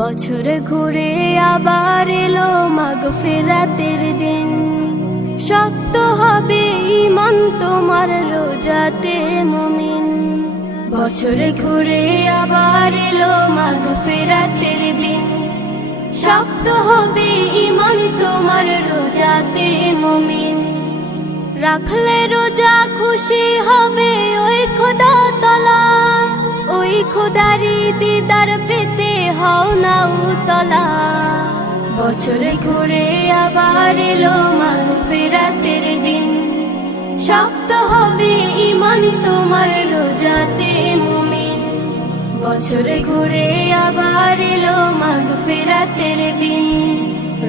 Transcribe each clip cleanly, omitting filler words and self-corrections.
বছর ঘুরে আবার এলো মাগফিরাতের দিন। শক্ত হবে ঈমান তোমার রোজাতে মুমিন। বছর ঘুরে আবার এলো মাগফিরাতের দিন। শক্ত হবে ঈমান তোমার রোজাতে মুমিন। রাখলে রোজা খুশি হবে ওই খোদা তাআলা। ওই খোদারি দিদার পেতে হও না উতলা। বছর ঘুরে আবার এলো মাগফিরাতের দিন। শক্ত হবে ঈমান তোমার রোজাতে মুমিন। বছর ঘুরে আবার এলো মাগফিরাতের দিন।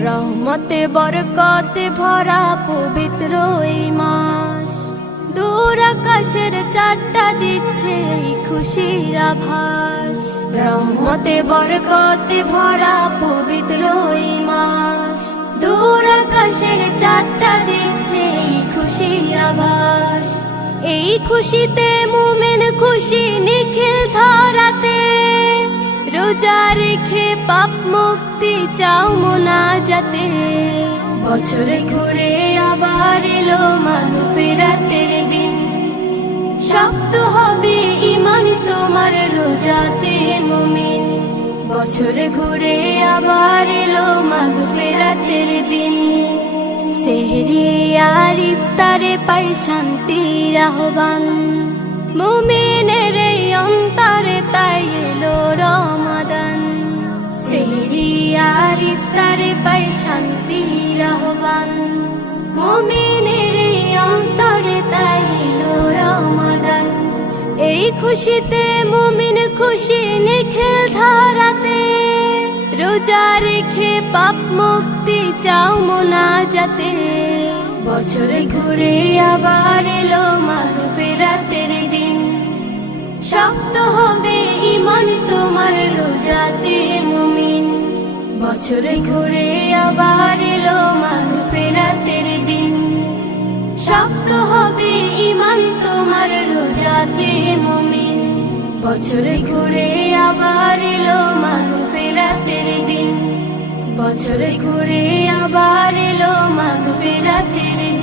রহমতে বরকতে ভরা পবিত্র এই মাস। দূর আকাশের চারটা দিচ্ছে এই খুশির আভাস। রহমতে বরকতে ভরা পবিত্র এই মাস। দূর আকাশের চারটা দিচ্ছে এই খুশির আভাস। এই খুশিতে মুমিন খুশি নিখিল ধরাতে। রোজা রেখে পাপ মুক্তি চাও মোনাজাতে। বছর ঘুরে আবার এলো মাগফিরাতের দিন। শক্ত হবে ঈমান তোমার রোজাতে মুমিন। বছর ঘুরে আবার এলো মাগফিরাতের দিন। সেহরি আর ইফতারে পাই শান্তির আহ্বান। মুমিনের এই অন্তরে তাই এলো রমাদান। সেহরি আর ইফতারে পাই শান্তির আহ্বান। মুমিনের এই অন্তরে তাই এলো রমাদান। এই খুশিতে মুমিন খুশি নিখিল ধরাতে। রোজা রেখে পাপ মুক্তি চাও মোনাজাতে। বছর ঘুরে আবার এলো মাগফিরাতের দিন। শক্ত হবে ঈমান তোমার রোজাতে মুমিন। বছর ঘুরে আবার এলো মাগফিরাতের দিন। শক্ত হবে ঈমান তোমার রোজাতে মুমিন। বছর ঘুরে আবার এলো মাগফিরাতের দিন। বছর ঘুরে আবার এলো মাগফিরাতের দিন।